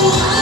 Oh.